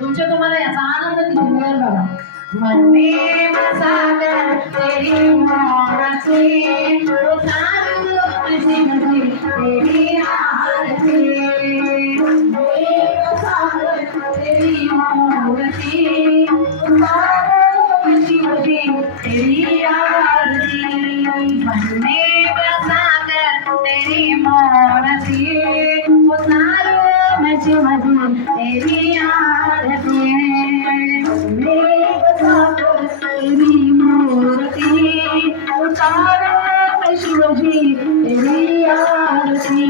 तुमच्या तुम्हाला याचा आनंद किती मिळेल बघा. मन में बसाकर तेरी मोहब्बतें उतारूं किसी नदी तेरी आरती. मन में बसाकर तेरी मोहब्बतें उतारूं किसी नदी तेरी आरती. मन में बसाकर तेरी मोहब्बतें उतारूं किसी नदी तेरी आरती. शिवजी तेरी आरती.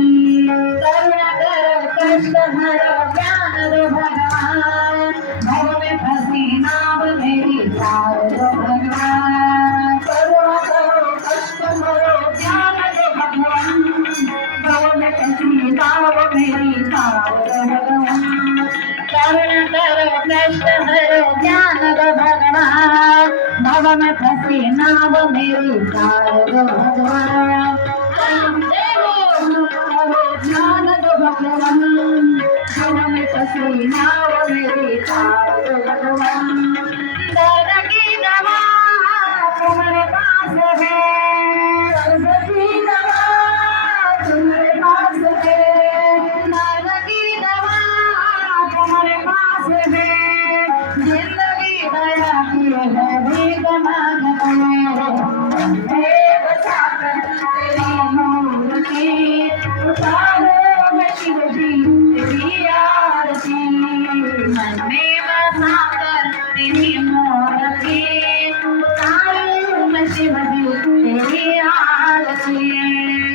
करुणा कर कष्ट हरो ज्ञान दो भगवान. भव में फंसी नाव मेरी तार दो भगवान. करुणा करो कष्ट हरो ज्ञान दो भगवान. भव में फंसी नाव मेरी तार दो भगवान. करुणा करो कष्ट हरो ज्ञान दो भगवान. भव में फंसी नाव मेरी तार दो भगवान. ज्ञान दो भगवान. भव में फंसी नाव मेरी तार दो भगवान. दर्द की दवा तुम्हारे पास है. दर्द की दवा तुम्हारे पास है. दर्द की दवा तुम्हारे पास है. जिंदगी दया की है भीख मांगते हैं. बसाकर तेरी मूर्ति उतारो मैं शिवजी तेरी आरती. मन में बसाकर तेरी मूर्ति उतारो मैं शिवजी तेरी आरती.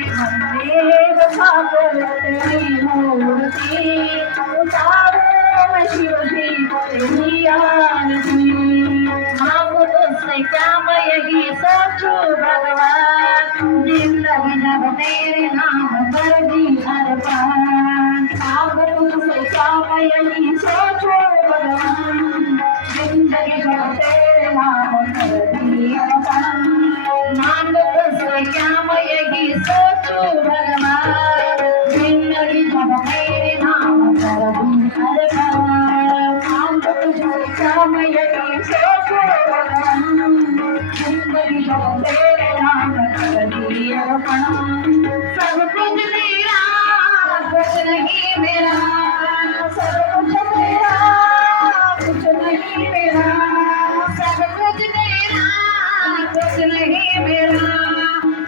मन में बसाकर तेरी मूर्ति उतारो मैं शिवजी तेरी आरती. मांगो तुझसे क्या मैं यही सोचूं भगवान. जिंदगी जब तेरे नाम पर दी अर्पण. मांगो तुझसे क्या मैं यही सोचूं भगवान. जिंदगी जब तेरे नाम पर दी अर्पण. मांगो तुझसे क्या मैं यही सोचूं भगवान. जिंदगी जब तेरे नाम पर दी अर्पण. मांगो तुझसे क्या मैं यही सोचूं भगवान. जिंदगी जब तेरे नाम पर दी अर्पण. सब कुछ तेरा कुछ नहीं मेरा. सब कुछ तेरा कुछ नहीं मेरा. सब कुछ तेरा कुछ नहीं मेरा.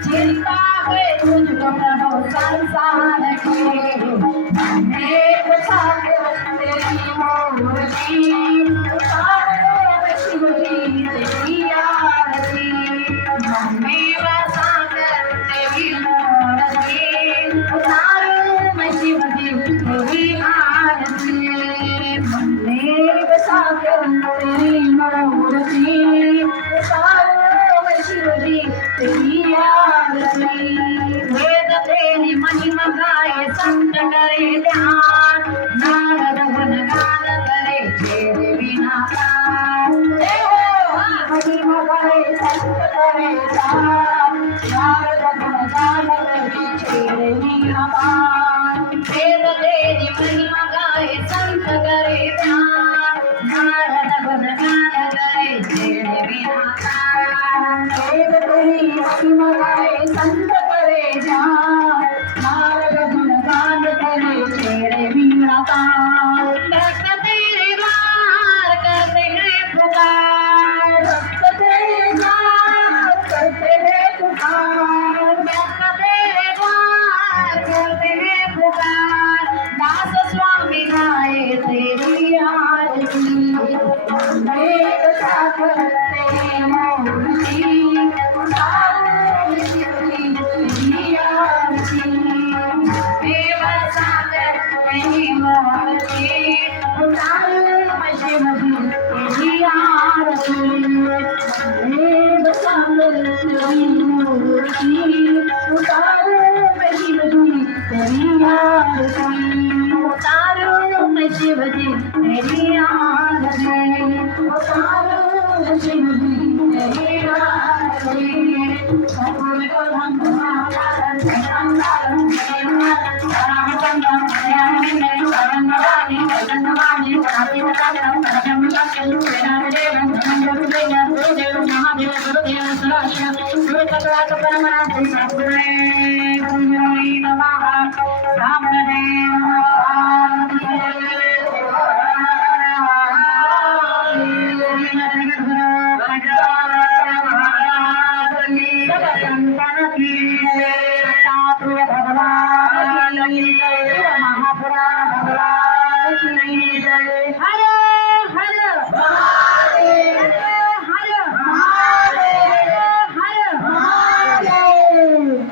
चिंता है तुझको प्रभु संसार की. मैंने बसाकर तेरी मूर्ति उतारो शिवजी तेरी आरती. मैंने बसाकर तेरी मूर्ति उतारो मैं शिवजी तेरी आरती. मैंने बसाकर तेरी मूर्ति उतारो मैं शिवजी तेरी आरती. वेद तेरी महिमा गाए संत करे ध्यान. नारद गुणगान करे एक साखरते मोरची उतारू शिवजी तेरी आरती देव साखरते मोरची उतारू शिवजी तेरी आरती देव साखरते मोरची उतारू शिवजी तेरी आरती उतारू मैं शिवजी तेरी आरती उतारू शिवजी तेरी आरती सतगुरु को धन्यवाद महापुराण भगवान हर हर